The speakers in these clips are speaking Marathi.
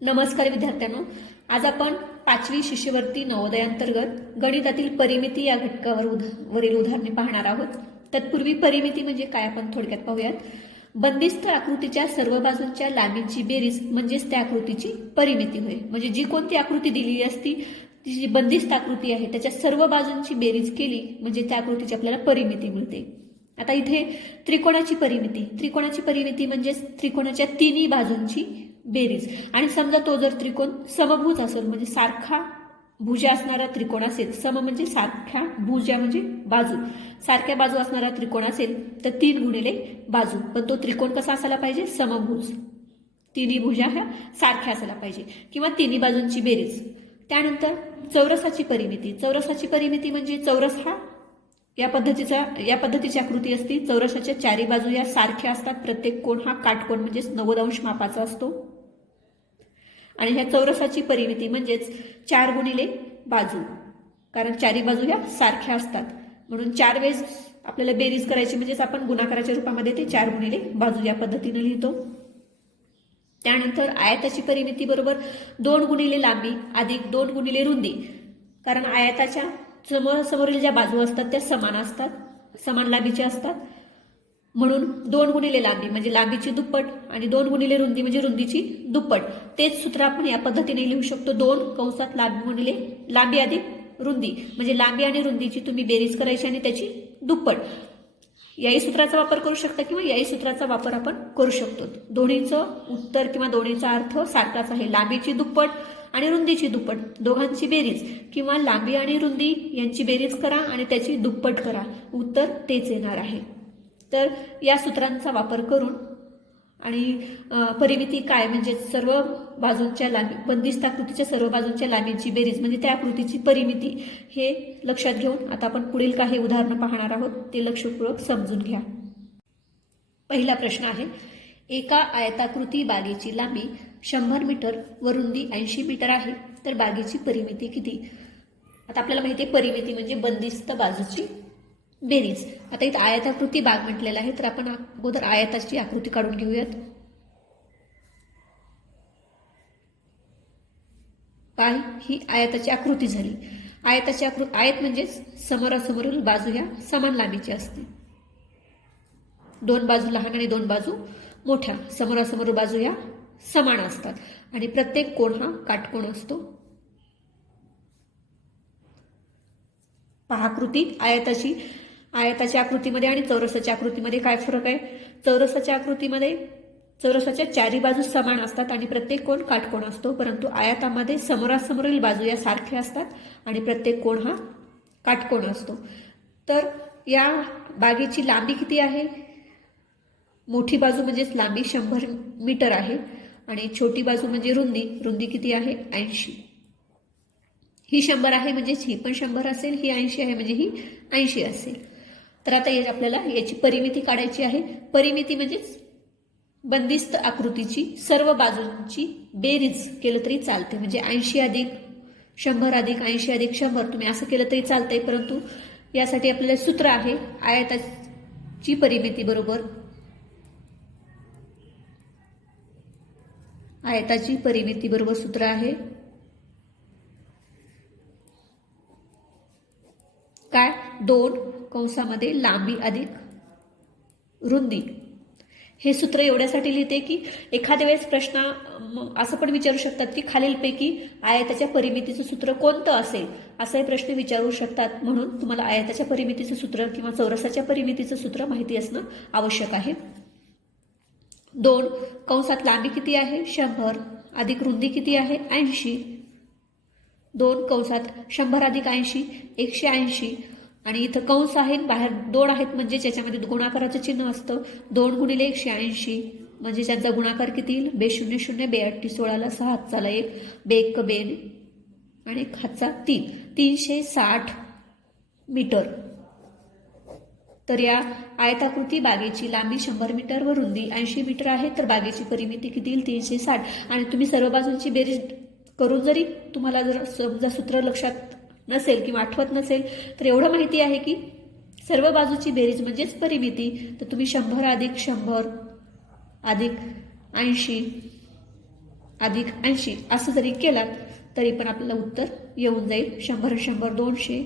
नमस्कार विद्यार्थ्यांनो, आज आपण 5वी शिष्यवृत्ती नवोदय अंतर्गत गणितातील परिमिती या घटकावर वरील उदाहरणे पाहणार आहोत। तत्पूर्वी परिमिती म्हणजे काय आपण थोडक्यात पाहूयात। बंदिस्त आकृतीच्या सर्व बाजूंच्या लांबीची बेरीज म्हणजेच त्या आकृतीची परिमिती होय। म्हणजे जी कोणती आकृती दिलेली असती ती जी बंदिस्त आकृती आहे त्याच्या सर्व बाजूंची बेरीज केली म्हणजे त्या आकृतीची आपल्याला परिमिती मिळते। आता इथे त्रिकोणाची परिमिती म्हणजे त्रिकोणाच्या तिन्ही बाजूंची बेरीज। आणि समजा तो जर त्रिकोण समभुज असेल म्हणजे सारखा भुजा असणारा त्रिकोण असेल, सम म्हणजे सारख्या, भुजा म्हणजे बाजू, सारख्या बाजू असणारा त्रिकोण असेल तर 3 गुणिले बाजू, पण तो त्रिकोण कसा असायला पाहिजे, समभुज, तिन्ही भुजा ह्या सारख्या असायला पाहिजे किंवा तिन्ही बाजूंची बेरीज। त्यानंतर चौरसाची परिमिती म्हणजे चौरस हा या पद्धतीची आकृती असते। चौरसाच्या चारी बाजू या सारख्या असतात, प्रत्येक कोण हा काटकोन म्हणजे 90 अंश मापाचा असतो। आणि ह्या चौरसाची परिमिती म्हणजेच 4 गुणिले बाजू, कारण चारी बाजू ह्या सारख्या असतात म्हणून 4 वेळेस आपल्याला बेरीज करायची म्हणजेच आपण गुणाकाराच्या रूपामध्ये ते 4 गुणिले बाजू या पद्धतीने लिहितो। त्यानंतर आयताची परिमिती बरोबर 2 गुणिले लांबी अधिक 2 गुणिले रुंदी, कारण आयताच्या समोरील ज्या बाजू असतात त्या समान असतात, समान लांबीच्या असतात, म्हणून 2 गुणिले लांबी म्हणजे लांबीची दुप्पट आणि 2 गुणिले रुंदी म्हणजे रुंदीची दुप्पट। तेच सूत्र आपण या पद्धतीने लिहू शकतो, 2 कंसात लांबी गुणिले लांबी अधिक रुंदी, म्हणजे लांबी आणि रुंदीची तुम्ही बेरीज करायची आणि त्याची दुप्पट। याही सूत्राचा वापर करू शकता किंवा याही सूत्राचा वापर आपण करू शकतो। दोन्हीचं उत्तर किंवा दोन्हीचा अर्थ सारखाच आहे, लांबीची दुप्पट आणि रुंदीची दुप्पट दोघांची बेरीज किंवा लांबी आणि रुंदी यांची बेरीज करा आणि त्याची दुप्पट करा, उत्तर तेच येणार आहे। तर या सूत्रांचा वापर करून आणि परिमिती काय म्हणजे सर्व बाजूंच्या लांबी, बंदिस्त आकृतीच्या सर्व बाजूंच्या लांबीची बेरीज म्हणजे त्या आकृतीची परिमिती, हे लक्षात घेऊन आता आपण पुढील काही उदाहरणं पाहणार आहोत, ते लक्षपूर्वक समजून घ्या। पहिला प्रश्न आहे, एका आयताकृती बागेची लांबी 100 मीटर व रुंदी 80 मीटर आहे, तर बागेची परिमिती किती? आता आपल्याला माहिती आहे परिमिती म्हणजे बंदिस्त बाजूची बेरीज। आता इथे आयताकृती बाग म्हटलेला आहे, तर आपण अगोदर आयताची आकृती काढून घेऊयात। काय ही आयताची आकृती झाली। आयत म्हणजे समोरासमोरील बाजू ह्या समान लांबीची असते, 2 बाजू लहान आणि 2 बाजू मोठ्या, समोरासमोर बाजू ह्या समान असतात आणि प्रत्येक कोण हा काटकोन असतो। पहा आकृती, आयताच्या आकृतीमध्ये आणि चौरसाच्या आकृतीमध्ये काय फरक आहे। चौरसाच्या चारी बाजू समान असतात आणि प्रत्येक कोण काटकोन असतो, परंतु आयतामध्ये समोरासमोरील बाजू या सारख्या असतात आणि प्रत्येक कोण हा काटकोन असतो। तर या बागेची लांबी किती आहे, मोठी बाजू म्हणजेच लांबी 100 मीटर आहे आणि छोटी बाजू म्हणजे रुंदी किती आहे, 80। ही 100 आहे म्हणजेच ही पण 100 असेल, ही 80 आहे म्हणजे ही 80 असेल। तर आता आपल्याला याची परिमिती काढायची आहे। परिमिती म्हणजेच बंदिस्त आकृतीची सर्व बाजूंची बेरीज केलं तरी चालते, म्हणजे 80 अधिक 100 अधिक 80 अधिक 100 तुम्ही असं केलं तरी चालतंय, परंतु यासाठी आपल्याला सूत्र आहे, आयताची परिमिती बरोबर सूत्र आहे काय, 2 कंसामध्ये लांबी अधिक रुंदी। हे सूत्र एवढ्यासाठी लिहिते की एखाद्या वेळेस प्रश्न असं पण विचारू शकतात की खालीलपैकी आयताच्या परिमितीचं सूत्र कोणतं असेल, असाही प्रश्न विचारू शकतात, म्हणून तुम्हाला आयताच्या परिमितीचं सूत्र किंवा चौरसाच्या परिमितीचं सूत्र माहिती असणं आवश्यक आहे। 2 कंसात लांबी किती आहे, 100 अधिक रुंदी किती आहे, 80, 2 कंसात 100 अधिक 80 180, आणि इथं कंस आहेत, बाहेर 2 आहेत म्हणजे याच्यामध्ये गुणाकाराचं चिन्ह असतं, 2 गुणिले 180 म्हणजे त्यांचा गुणाकार किती येईल, 2 0 0 2 8 16 6 हातचाला 1 2 1 2 आणि 1 हातचा 3 360 मीटर। तर या आयताकृती बागेची लांबी 100 मीटर व रुंदी 80 मीटर आहे, तर बागेची परिमिती किती येईल, 360। आणि तुम्ही सर्व बाजूंची बेरीज करून जरी तुम्हाला जर समजा सूत्र लक्षात नसेल किंवा आठवत नसेल तर एवढं माहिती आहे की सर्व बाजूची बेरीज म्हणजेच परिमिती, तर तुम्ही 100 अधिक 100 अधिक 80 अधिक 80 असं जरी केलात तरी पण आपल्याला उत्तर येऊन जाईल. 100 100 200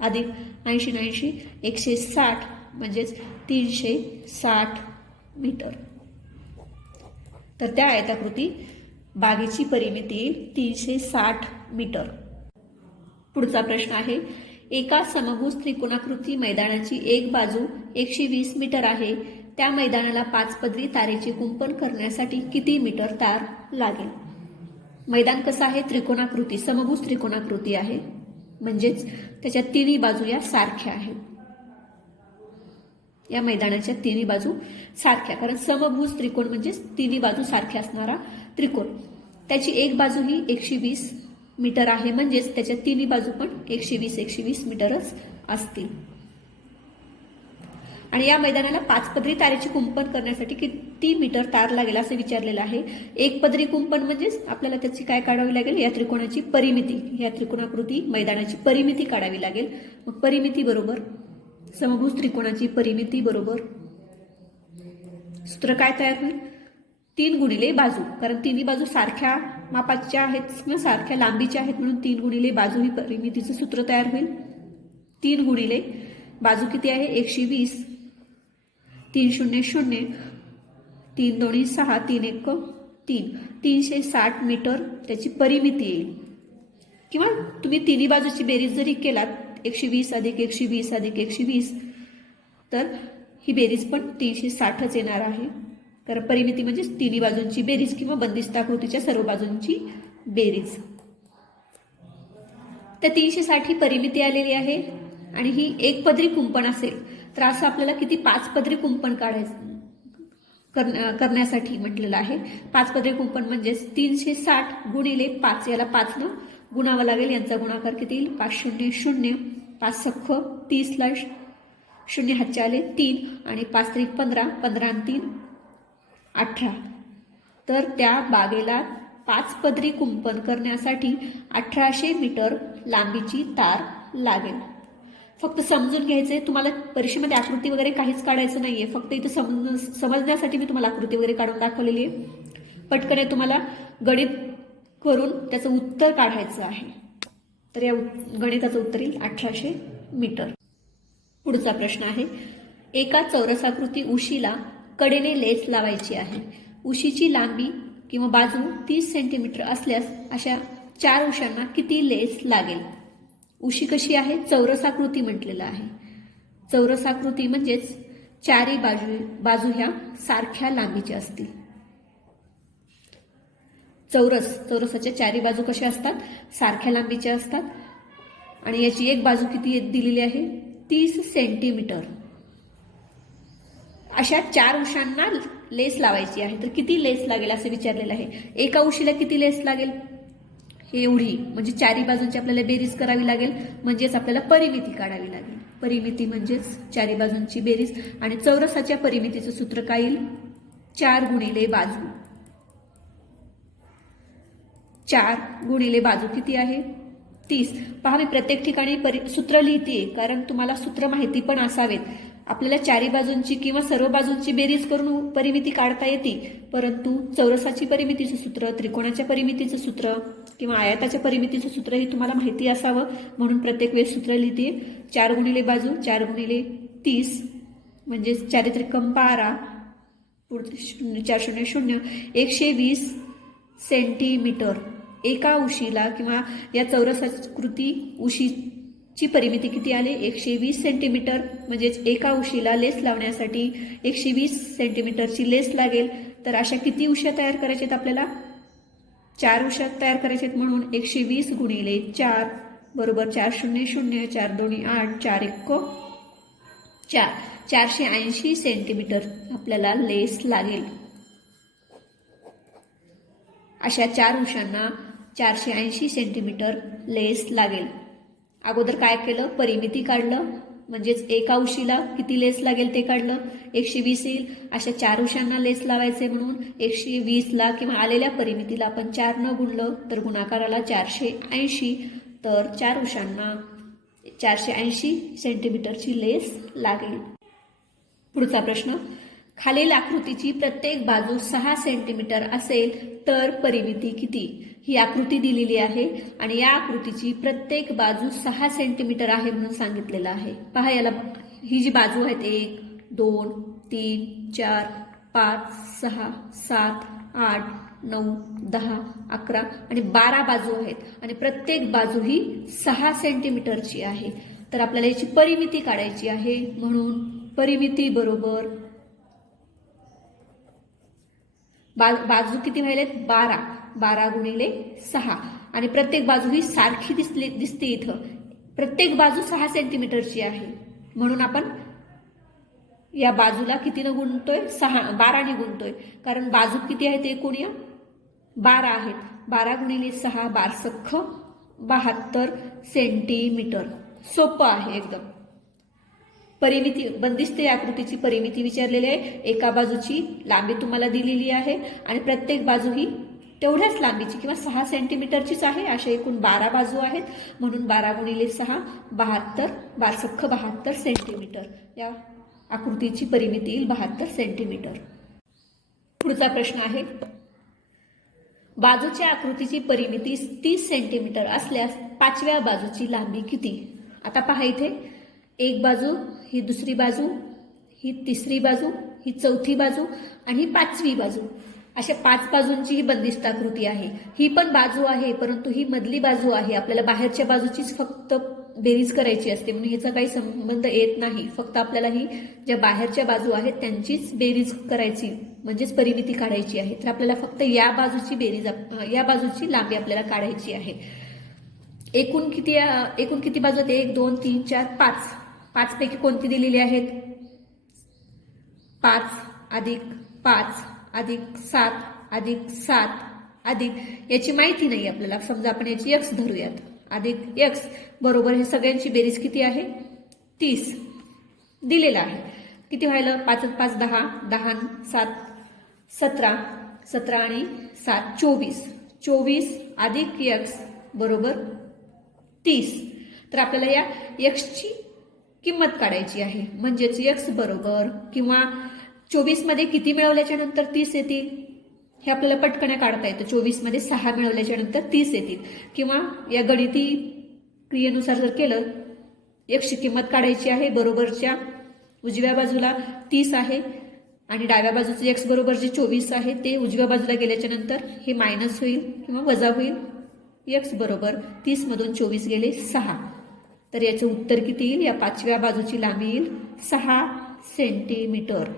अधिक 80 80 160 म्हणजेच 360 मीटर. तर त्या आयताकृती बागेची परिमिती येईल 360 मीटर. पुढचा प्रश्न आहे, एका समभुज त्रिकोणाकृती मैदानाची एक बाजू 120 मीटर आहे. त्या मैदानाला 5 पदरी तारेचे कुंपण करण्यासाठी किती मीटर तार लागेल? मैदान कसं आहे? त्रिकोणाकृती, समभुज त्रिकोणाकृती आहे, म्हणजेच त्याच्या तिन्ही बाजू या सारख्या आहेत. या मैदानाच्या तिन्ही बाजू सारख्या, कारण समभुज त्रिकोण म्हणजे तिन्ही बाजू सारख्या असणारा त्रिकोण. त्याची एक बाजू ही 120 मीटर आहे, म्हणजेच त्याच्या तिन्ही बाजू पण 120 मीटरच असतील. आणि या मैदानाला 5 पदरी तारेचे कुंपण करण्यासाठी किती मीटर तार लागेल असं विचारलेलं आहे. एक पदरी कुंपण म्हणजेच आपल्याला त्याची काय काढावी लागेल? या त्रिकोणाची परिमिती, या त्रिकोणाकृती मैदानाची परिमिती काढावी लागेल. मग परिमिती बरोबर समभुज त्रिकोणाची परिमिती बरोबर सूत्र काय तयार होईल? 3 गुणिले बाजू, कारण तिन्ही बाजू सारख्या मापाच्या आहेत किंवा सारख्या लांबीच्या आहेत, म्हणून 3 गुणिले बाजू ही परिमितीचं सूत्र तयार होईल. 3 गुणिले बाजू किती आहे? 120, 3 0 0, 3 2 6, 3 1 3, 360 मीटर त्याची परिमिती येईल. किंवा तुम्ही तिन्ही बाजूची बेरीज जरी केलात, 120 अधिक 120 अधिक 120, तर ही बेरीज पण 360च येणार आहे. कारण परिमिती म्हणजे तिन्ही बाजूंची बेरीज किंवा बंदिस्ताकृतीच्या सर्व बाजूंची बेरीज. तर 360 ही परिमिती आलेली आहे. आणि ही एक पदरी कुंपण असेल तर असं आपल्याला किती 5 पदरी कुंपण करण्यासाठी म्हटलेलं आहे. 5 पदरी कुंपण म्हणजेच 360 गुणिले 5, याला 5 न गुणावं लागेल. यांचा गुणाकार किती येईल? 5 0 0, 5 सख्ख 30 ला 0 हातचे आले 3, आणि 5 3 15, 15 आणि 3 18. तर त्या बागेला 5 पदरी कुंपण करण्यासाठी 1800 मीटर लांबीची तार लागेल. फक्त समजून घ्यायचंय, तुम्हाला परीक्षेमध्ये आकृती वगैरे काहीच काढायचं नाहीये. फक्त इथे समजण्यासाठी मी तुम्हाला आकृती वगैरे काढून दाखवलेली आहे. पटकन तुम्हाला गणित करून त्याचं उत्तर काढायचं आहे. तर या गणिताचं उत्तर येईल 1800 मीटर. पुढचा प्रश्न आहे, एका चौरसाकृती उशीला कडेने लेस लावायची आहे. उशीची लांबी किंवा बाजू 30 सेंटीमीटर असल्यास अशा 4 उशांना किती लेस लागेल? उशी कशी आहे? चौरसाकृती म्हटलेलं आहे. चौरसाकृती म्हणजेच चारी बाजू ह्या सारख्या लांबीच्या असतील. चौरसाच्या चारी बाजू कशा असतात? सारख्या लांबीच्या असतात. आणि याची एक बाजू किती दिलेली आहे? 30 सेंटीमीटर. अशा 4 उशांना लेस लावायची आहे. तर किती लेस लागेल असं विचारलेलं आहे. एका उशीला किती लेस लागेल? हे एवढी, म्हणजे चारी बाजूंची आपल्याला बेरीज करावी लागेल, म्हणजेच आपल्याला परिमिती काढावी लागेल. परिमिती म्हणजेच चारी बाजूंची बेरीज. आणि चौरसाच्या परिमितीचं सूत्र काय येईल? 4 गुणिले बाजू. 4 गुणिले बाजू किती आहे? 30. पहा, मी प्रत्येक ठिकाणी सूत्र लिहिते, कारण तुम्हाला सूत्र माहिती पण असावेत. आपल्याला चारी बाजूंची किंवा सर्व बाजूंची बेरीज करून परिमिती काढता येते, परंतु चौरसाची परिमितीचं सूत्र, त्रिकोणाच्या परिमितीचं सूत्र किंवा आयताच्या परिमितीचं सूत्र हे तुम्हाला माहिती असावं, म्हणून प्रत्येक वेळेस सूत्र लिहिते. 4 गुणिले बाजू, 4 गुणिले 30 म्हणजे 4 त्रिकम 12, 4 0 0, 120 सेंटीमीटर. एका उशीला किंवा या चौरसाकृती उशीची परिमिती किती आले? 120 सेंटीमीटर. म्हणजेच एका उशीला लेस लावण्यासाठी 120 सेंटीमीटरची लेस लागेल. तर अशा किती उशा तयार करायच्यात आपल्याला? 4 उशा तयार करायच्यात, म्हणून 120 गुणिले 4 बरोबर 4 0 0, 4 2 8, 4 1 4, 480 सेंटीमीटर आपल्याला लेस लागेल. अशा 4 उशांना 480 सेंटीमीटर लेस लागेल. अगोदर काय केलं? परिमिती काढलं, म्हणजेच एका उशीला किती लेस लागेल ते काढलं. 120 येईल. अशा 4 उशांना लेस लावायचे, म्हणून 120ला किंवा आलेल्या परिमितीला आपण 4 न गुणलं तर गुणाकाराला 480. तर 4 उशांना 480 सेंटीमीटरची लेस लागेल. पुढचा प्रश्न, खालील आकृतीची प्रत्येक बाजू 6 सेंटीमीटर असेल तर परिमिती किती? ही आकृती दिलेली आहे आणि या आकृतीची प्रत्येक बाजू 6 सेंटीमीटर आहे म्हणून सांगितलेलं आहे. पहा याला ही जी बाजू आहेत 1 2 3 4 5 6 7 8 9 10 11 आणि 12 बाजू आहेत आणि प्रत्येक बाजू ही 6 सेंटीमीटरची आहे. तर आपल्याला याची परिमिती काढायची आहे. म्हणून परिमिती बरोबर बाजू किती व्हायलेत 12 12 गुणिले 6 आणि प्रत्येक बाजू ही सारखी दिसते इथं. प्रत्येक बाजू 6 सेंटीमीटरची आहे म्हणून आपण या बाजूला कितीनं गुणतोय 12 ने गुणतोय. कारण बाजू किती आहेत एकूण या 12 आहेत. 12 गुणिले 6 12 72 सेंटीमीटर. सोपं आहे एकदम. परिमिती बंदिस्त आकृतीची परिमिती विचारलेली आहे. एका बाजूची लांबी तुम्हाला दिलेली आहे आणि प्रत्येक बाजू ही तेवढ्याच लांबीची किंवा 6 सेंटीमीटरचीच आहे. अशा एकूण 12 बाजू आहेत म्हणून 12 गुणिले 6 72 72 सेंटीमीटर. या आकृतीची परिमिती येईल 72 सेंटीमीटर. पुढचा प्रश्न आहे बाजूच्या आकृतीची परिमिती 30 सेंटीमीटर असल्यास पाचव्या बाजूची लांबी किती? आता पहा इथे एक बाजू, ही दुसरी बाजू, ही तिसरी बाजू, ही चौथी बाजू आणि ही पाचवी बाजू. अशा 5 बाजूंची ही बंदिस्त आकृती आहे. ही पण बाजू आहे परंतु ही मधली बाजू आहे. आपल्याला बाहेरच्या बाजूचीच फक्त बेरीज करायची असते म्हणून ह्याचा काही संबंध येत नाही. फक्त आपल्याला ही ज्या बाहेरच्या बाजू आहेत त्यांचीच बेरीज करायची म्हणजेच परिमिती काढायची आहे. तर आपल्याला फक्त या बाजूची बेरीज या बाजूची लांबी आपल्याला काढायची आहे. एकूण किती बाजू आहेत 1 2 3 4 5. 5 पैकी कोणती दिलेली आहेत 5 अधिक 5 अधिक 7 अधिक 7 अधिक याची माहिती नाही आपल्याला. समजा आपण याची x धरूयात अधिक x बरोबर हे सगळ्यांची बेरीज किती आहे 30 दिलेला आहे. किती व्हायला 5 5 10 10 7 17 17 आणि 7 24 24 अधिक x बरोबर 30. तर आपल्याला या x ची किंमत काढायची आहे म्हणजेच x बरोबर किंवा 24 मध्ये किती मिळवल्याच्या नंतर 30 येतील हे आपल्याला पटकन काढता येतं. 24 मध्ये 6 मिळवल्याच्या नंतर 30 येतील किंवा या गणिती क्रियेनुसार जर केलं x ची किंमत काढायची आहे. बरोबरच्या उजव्या बाजूला 30 आहे आणि डाव्या बाजूचे x बरोबर जे 24 आहे ते उजव्या बाजूला गेल्याच्या नंतर हे मायनस होईल किंवा वजा होईल. x बरोबर 30 मधून 24 गेले 6. तर याचं उत्तर किती येईल? या पाचव्या बाजूची लांबी येईल 6 सेंटीमीटर.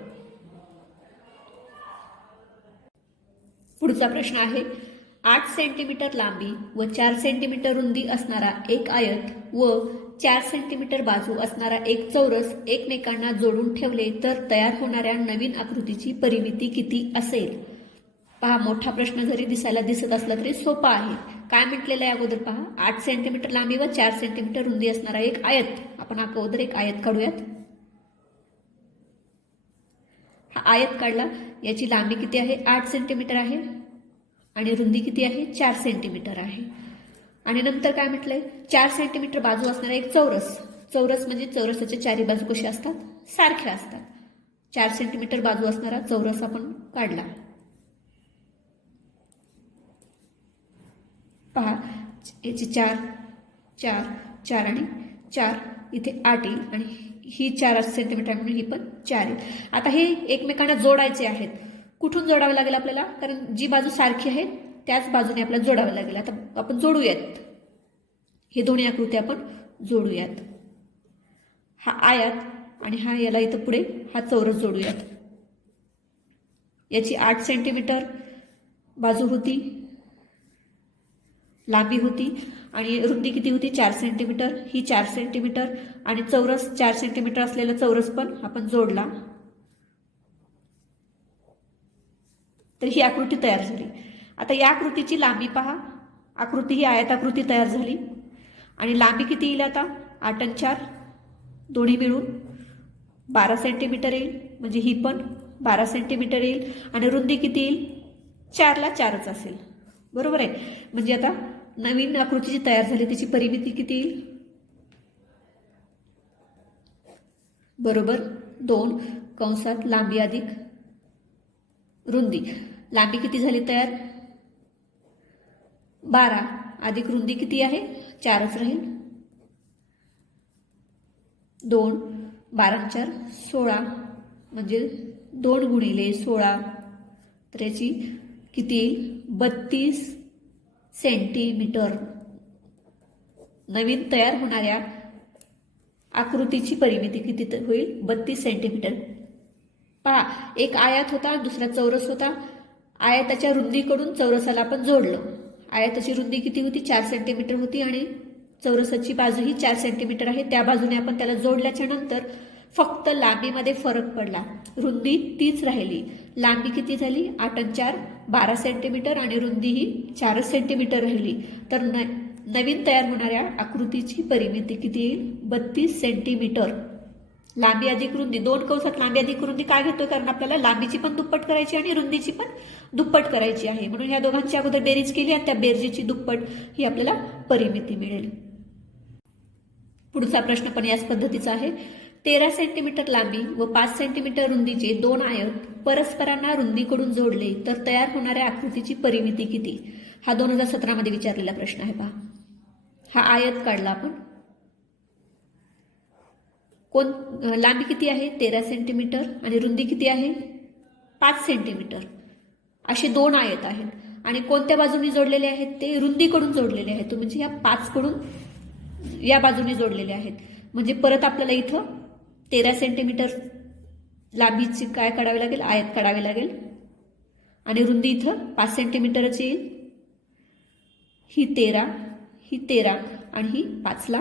पुढचा प्रश्न आहे 8 सेंटीमीटर लांबी व 4 सेंटीमीटर रुंदी असणारा एक आयत व 4 सेंटीमीटर बाजू असणारा एक चौरस एकमेकांना जोडून ठेवले तर तयार होणाऱ्या नवीन आकृतीची परिमिती किती असेल? पहा मोठा प्रश्न जरी दिसत असला तरी सोपा आहे. काय म्हटलेलं आहे अगोदर पहा 8 सेंटीमीटर लांबी व 4 सेंटीमीटर रुंदी असणारा एक आयत. आपण अगोदर एक आयत काढूयात. हा आयत काढला. याची लांबी किती आहे 8 सेंटीमीटर आहे आणि रुंदी किती आहे 4 सेंटीमीटर आहे. आणि नंतर काय म्हटलंय 4 सेंटीमीटर बाजू असणारा एक चौरस. चौरस म्हणजे चौरसाच्या चारी बाजू कशा असतात सारख्या असतात. 4 सेंटीमीटर बाजू असणारा चौरस आपण काढला. पहा याची 4 4 4 आणि 4 इथे 8 येईल आणि ही 4 सेंटीमीटर म्हणून ही पण 4 येईल. आता हे एकमेकांना जोडायचे आहेत. कुठून जोडावे लागेल आपल्याला? कारण जी बाजू सारखी आहे त्याच बाजूने आपल्याला जोडावे लागेल. आता आपण जोडूयात. हे दोन्ही आकृती आपण जोडूयात. हा आयत आणि हा याला इथं पुढे हा चौरस जोडूयात. याची 8 सेंटीमीटर बाजू होती लांबी होती आणि रुंदी किती होती 4 सेंटीमीटर. ही 4 सेंटीमीटर आणि चौरस 4 सेंटीमीटर असलेला चौरस पण आपण जोडला. तर ही आकृती तयार झाली. आता या आकृतीची लांबी पहा. आकृती ही आयताकृती तयार झाली आणि लांबी किती येईल आता 8 आणि 4 दोन्ही मिळून 12 सेंटीमीटर येईल. म्हणजे ही पण 12 सेंटीमीटर येईल आणि रुंदी किती येईल 4 ला 4च असेल. बरोबर आहे. म्हणजे आता नवीन आकृती जी तयार झाली त्याची परिमिती किती येईल बरोबर 2 कंसात लांबी अधिक रुंदी. लांबी किती झाली तयार? 12 अधिक रुंदी किती आहे? 4च राहील. 2 12 4 16 म्हणजे 2 गुणिले 16 तर याची किती येईल? 32 सेंटीमीटर. नवीन तयार होणाऱ्या आकृतीची परिमिती किती होईल? 32 सेंटीमीटर. पहा, एक आयत होता, दुसरा चौरस होता. आयताच्या रुंदीकडून चौरसाला आपण जोडलं. आयताची रुंदी किती होती? 4 सेंटीमीटर होती आणि चौरसाची बाजू ही 4 सेंटीमीटर आहे. त्या बाजूने आपण त्याला जोडल्याच्या नंतर फक्त लांबीमध्ये फरक पडला. रुंदी तीच राहिली. लांबी किती झाली? 8 आणि 4 12 सेंटीमीटर आणि रुंदी ही 4 सेंटीमीटर राहिली. तर नवीन तयार होणाऱ्या आकृतीची परिमिती किती येईल? 32 सेंटीमीटर. लांबी अधिक रुंदी, 2 कंसात लांबी अधिक रुंदी काय घेतोय? कारण आपल्याला लांबीची पण दुप्पट करायची आणि रुंदीची पण दुप्पट करायची आहे. म्हणून ह्या दोघांची अगोदर बेरीज केली आणि त्या बेरजेची दुप्पट ही आपल्याला परिमिती मिळेल. पुढचा प्रश्न पण याच पद्धतीचा आहे. 13 सेंटीमीटर लांबी व 5 सेंटीमीटर रुंदीचे 2 आयत परस्परांना रुंदीकडून जोडले तर तयार होणाऱ्या आकृतीची परिमिती किती? हा 2017 मध्ये विचारलेला प्रश्न आहे. पहा, हा आयत काढला आपण. लांबी किती आहे? 13 सेंटीमीटर आणि रुंदी किती आहे? 5 सेंटीमीटर. असे 2 आयत आहेत आणि कोणत्या बाजूने जोडलेले आहेत? ते रुंदीकडून जोडलेले आहेत. म्हणजे या 5 कडून या बाजूने जोडलेले आहेत. म्हणजे परत आपल्याला इथं 13 सेंटीमीटर लांबीची काय काढावे लागेल? आयत काढावे लागेल आणि रुंदी इथं 5 सेंटीमीटरच येईल. ही 13 आणि ही 5ला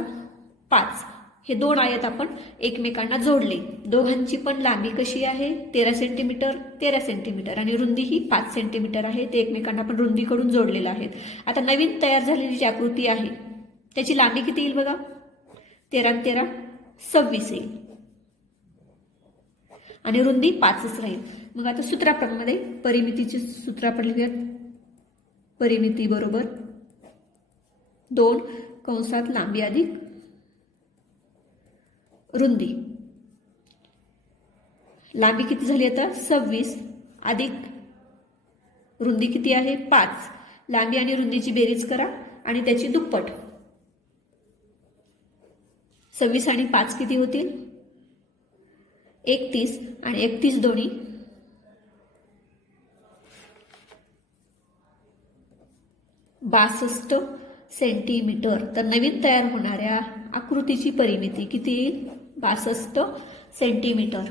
5. हे 2 आयत आपण एकमेकांना जोडले. दोघांची पण लांबी कशी आहे? 13 सेंटीमीटर आणि रुंदी ही 5 सेंटीमीटर आहे. ते एकमेकांना आपण रुंदीकडून जोडलेलं आहेत. आता नवीन तयार झालेली जी आकृती आहे त्याची लांबी किती येईल बघा? 13 आणि 13 26 येईल आणि रुंदी 5च राहील. मग आता सूत्राप्रमाणे परिमितीचे सूत्र आपण लिहूयात. परिमिती बरोबर 2 कंसात लांबी अधिक रुंदी. लांबी किती झाली आता? 26 अधिक रुंदी किती आहे? 5. लांबी आणि रुंदीची बेरीज करा आणि त्याची दुप्पट. 26 आणि 5 किती होतील? 31 आणि 31 दोन्ही 62 सेंटीमीटर. तर नवीन तयार होणाऱ्या आकृतीची परिमिती किती येईल? 62 सेंटीमीटर.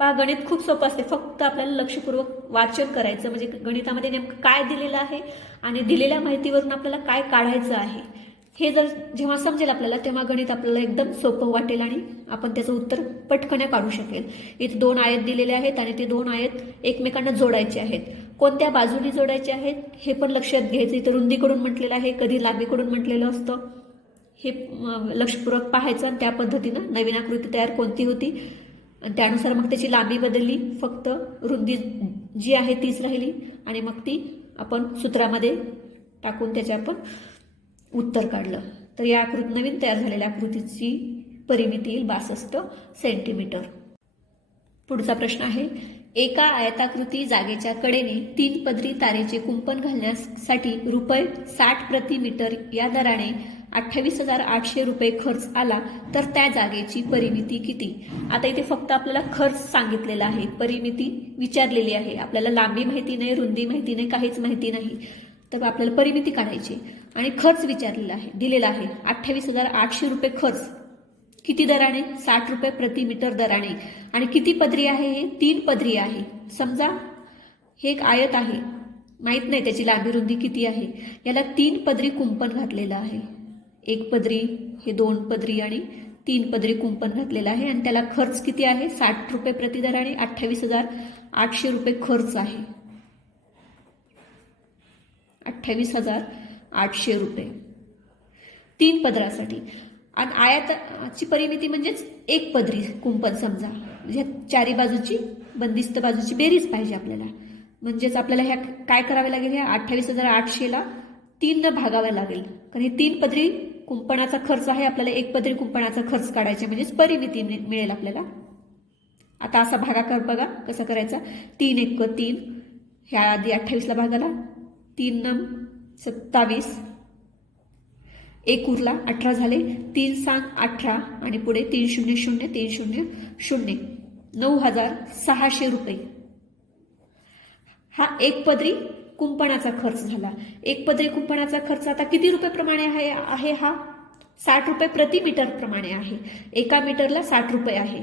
पहा, गणित खूप सोपं असते. फक्त आपल्याला लक्षपूर्वक वाचन करायचं. म्हणजे गणितामध्ये नेमकं काय दिलेलं आहे आणि दिलेल्या माहितीवरून आपल्याला काय काढायचं आहे हे जर जेव्हा समजेल आपल्याला, तेव्हा गणित आपल्याला एकदम सोपं वाटेल आणि आपण त्याचं उत्तर पटकन काढू शकेल. इथे 2 आयत दिलेले आहेत आणि ते 2 आयत एकमेकांना जोडायचे आहेत. कोणत्या बाजूनी जोडायचे आहेत हे पण लक्षात घ्यायचं. इथं रुंदीकडून म्हटलेलं आहे, कधी लांबीकडून म्हटलेलं असतं. हे लक्षपूर्वक पाहायचं आणि त्या पद्धतीनं नवीन आकृती तयार कोणती होती आणि त्यानुसार मग त्याची लांबी बदलली. फक्त रुंदी जी आहे तीच राहिली आणि मग ती आपण सूत्रामध्ये टाकून त्याचे आपण उत्तर काढलं. तर या नवीन तयार झालेल्या आकृतीची परिमिती येईल 62 सेंटीमीटर. पुढचा प्रश्न आहे. एका आयताकृती जागेच्या कडेने 3 पदरी तारेचे कुंपण घालण्यासाठी ₹60 प्रति मीटर या दराने 28,800 रुपये खर्च आला तर त्या जागेची परिमिती किती? आता इथे फक्त आपल्याला खर्च सांगितलेला आहे, परिमिती विचारलेली आहे. आपल्याला लांबी माहिती नाही, रुंदी माहिती नाही, काहीच माहिती नाही. तर आपल्याला परिमिती काढायची आणि खर्च विचारलेला आहे, दिलेला आहे 28,800 रुपये खर्च. किती दराने? 60 रुपये प्रति मीटर दराने. आणि किती पदरी आहे? हे 3 पदरी आहे. समजा हे एक आयत आहे, माहित नाही त्याची लांबी रुंदी किती आहे. याला 3 पदरी कुंपण घातलेलं आहे. 1 पदरी, हे 2 पदरी आणि 3 पदरी कुंपण घातलेलं आहे आणि त्याला खर्च किती आहे? 60 रुपये प्रति दराने 28,800 रुपये खर्च आहे. 28,800 रुपये 3 पदरासाठी. आणि आयताची परिमिती म्हणजेच 1 पदरी कुंपण समजा. म्हणजे चारी बाजूची बंदिस्त बाजूची बेरीज पाहिजे आपल्याला. म्हणजेच आपल्याला ह्या काय करावे लागेल? ह्या 28,800ला 3 न भागावे लागेल. कारण हे 3 पदरी कुंपणाचा खर्च आहे. आपल्याला 1 पदरी कुंपणाचा खर्च काढायचा म्हणजेच परिमिती मिळेल आपल्याला आता असा भागाकार बघा कसा करायचा. 3 1 3, ह्या आधी 28ला भागाला, 3 9 27, 1 उरला 18 झाले, 3 7 18 आणि पुढे 3 0 0 3 0 0, 9,600 रुपये हा एक पदरी कुंपणाचा खर्च झाला. एक पदरी कुंपणाचा खर्च आता किती रुपये प्रमाणे आहे हा 60 रुपये प्रति मीटर प्रमाणे आहे. एका मीटरला 60 रुपये आहे.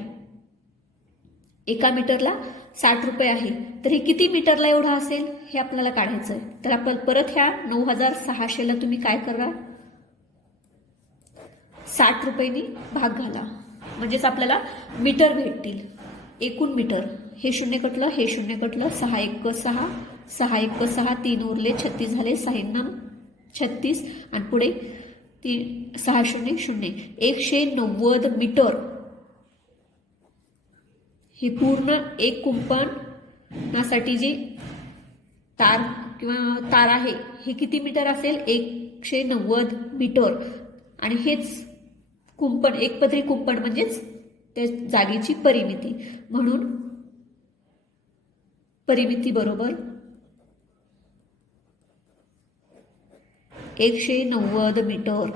एका मीटरला 60 रुपये आहे. तर हे किती मीटरला एवढा असेल हे आपल्याला काढायचं आहे. तर आपण परत ह्या 9,600ला तुम्ही काय करा 60 रुपयांनी भाग घाला म्हणजेच आपल्याला मीटर भेटतील. एकूण मीटर हे शून्य कटलं, हे शून्य कटलं, 6 1 6, 6 1 6, 3 उरले 36 झाले, 6 9 36 आणि पुढे 6 0 0, 190 मीटर हे पूर्ण एक कुंपणासाठी जी तार किंवा तार आहे हे किती मीटर असेल 190 मीटर. आणि हेच कुंपण एकपदरी कुंपण म्हणजेच त्या जागेची परिमिती. म्हणून परिमिती बरोबर 190 मीटर.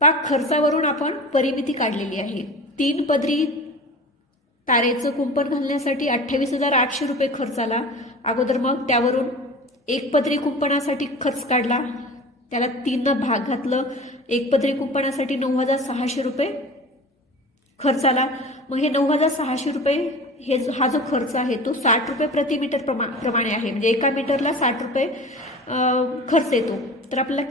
पाक खर्चावरून आपण परिमिती काढलेली आहे. 3 पदरी तारेचं कुंपण घालण्यासाठी 28,800 रुपये खर्च आला अगोदर. मग त्यावरून एक पदरी कुंपणासाठी खर्च काढला, त्याला 3 भाग घातलं. एक पदरी कुंपणासाठी 9,600 रुपये खर्च आला. मग हे 9,600 रुपये हा जो खर्च आहे तो 60 रुपये प्रति मीटर प्रमाणे आहे. म्हणजे एका मीटरला 60 रुपये खर्च येतो. तर आपल्याला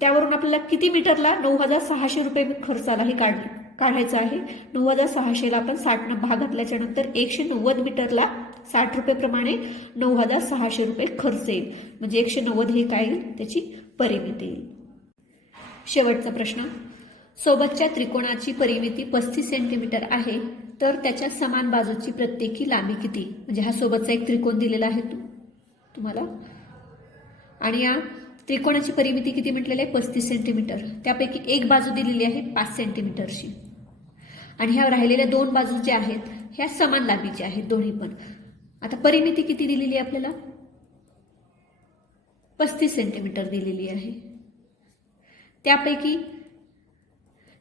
त्यावरून आपल्याला किती मीटरला 9,600 रुपये खर्च आला हे काढायचं आहे. 9,600ला आपण 60 भाग घातल्याच्या नंतर 190 मीटरला 60 रुपये प्रमाणे 9,600 रुपये खर्च येईल. म्हणजे 190 हे काय येईल त्याची परिमिती येईल. शेवटचा प्रश्न, सोबतच्या त्रिकोणाची परिमिती 35 सेंटीमीटर आहे तर त्याच्या समान बाजूची प्रत्येकी लांबी किती. म्हणजे हा सोबतचा एक त्रिकोण दिलेला आहे तुम्हाला आणि या त्रिकोणाची परिमिती किती म्हटलेली आहे 35 सेंटीमीटर. त्यापैकी एक बाजू दिलेली आहे 5 सेंटीमीटरची आणि ह्या राहिलेल्या 2 बाजू ज्या आहेत ह्या समान लांबीच्या आहेत दोन्ही पण. आता परिमिती किती दिलेली आहे आपल्याला 35 सेंटीमीटर दिलेली आहे. त्यापैकी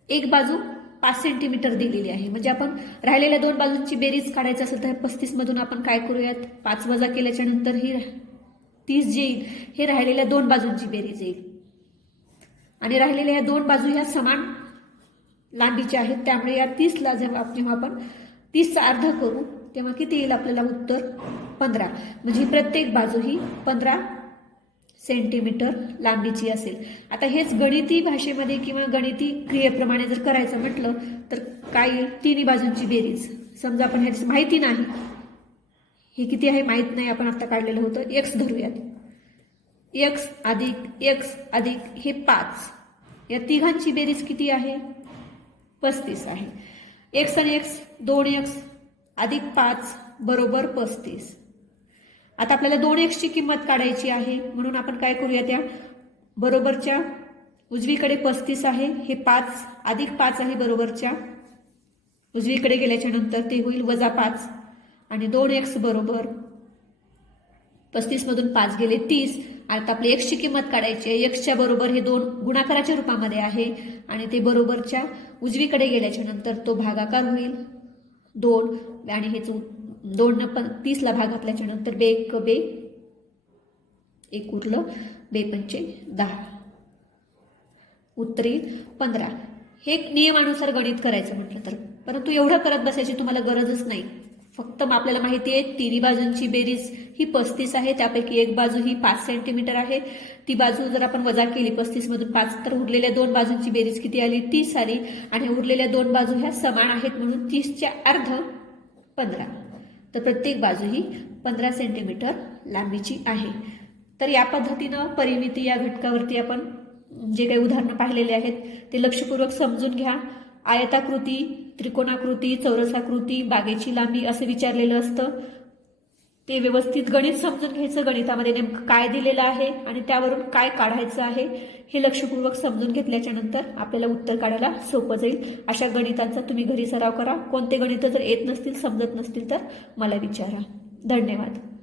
एक बाजू 5 सेंटीमीटर दिलेली आहे. म्हणजे आपण राहिलेल्या 2 बाजूंची बेरीज काढायची असेल तर 35 मधून आपण काय करूयात 5 वजा केल्याच्या नंतर ही 30 जे येईल हे राहिलेल्या 2 बाजूंची बेरीज येईल. आणि राहिलेल्या या 2 बाजू ह्या समान लांबीच्या आहेत. त्यामुळे या 30ला जेव्हा आपण 30चा अर्ध करू तेव्हा किती येईल आपल्याला उत्तर 15. म्हणजे प्रत्येक बाजू ही 15 सेंटीमीटर लांबीची असेल. आता हेच गणिती भाषेमध्ये किंवा गणिती क्रियेप्रमाणे जर करायचं म्हटलं तर काय येईल तिन्ही बाजूंची बेरीज. समजा आपण ह्याची माहिती नाही हे किती आहे माहित नाही आपण आता काढलेलं होतं x धरूयात. x अधिक हे 5 या तिघांची बेरीज किती आहे 35 आहे. x आणि x 2x अधिक 5 बरोबर 35. आता आपल्याला 2x ची किंमत काढायची आहे म्हणून आपण काय करूया त्या बरोबरच्या उजवीकडे 35 आहे हे 5 अधिक 5 आहे बरोबरच्या उजवीकडे गेल्याच्या नंतर ते होईल वजा 5 आणि 2x बरोबर 35 मधून 5 गेले 30. आता आपल्या x ची किंमत काढायची आहे. x च्या बरोबर हे 2 गुणाकाराच्या रूपामध्ये आहे आणि ते बरोबरच्या उजवीकडे गेल्याच्या नंतर तो भागाकार होईल 2 आणि हे 2 न 30ला भाग घातल्याच्या नंतर 2 1 2 1 उरलं 2 5 10 उत्तर येईल 15. हे नियमानुसार गणित करायचं म्हटलं तर. परंतु एवढं करत बसायची तुम्हाला गरजच नाही. फक्त आपल्याला माहिती आहे तिन्ही बाजूंची बेरीज ही 35 आहे. त्यापैकी एक बाजू ही 5 सेंटीमीटर आहे. ती बाजू जर आपण वजा केली 35 मधून 5 तर उरलेल्या 2 बाजूंची बेरीज किती आली 30 आली आणि उरलेल्या 2 बाजू ह्या समान आहेत म्हणून 30च्या अर्ध 15. तर प्रत्येक बाजू ही 15 सेंटीमीटर लांबीची आहे. तर या पद्धतीनं परिमिती या घटकावरती आपण जे काही उदाहरणं पाहिलेले आहेत ते लक्षपूर्वक समजून घ्या. आयताकृती, त्रिकोणाकृती, चौरसाकृती, बागेची लांबी असं विचारलेलं असतं ते व्यवस्थित गणित समजून घ्यायचं, गणितामध्ये नेमकं काय दिलेलं आहे आणि त्यावरून काय काढायचं आहे हे लक्षपूर्वक समजून घेतल्याच्या नंतर आपल्याला उत्तर काढायला सोपं जाईल. अशा गणितांचा तुम्ही घरी सराव करा. कोणते गणित जर येत नसतील, समजत नसतील तर मला विचारा. धन्यवाद.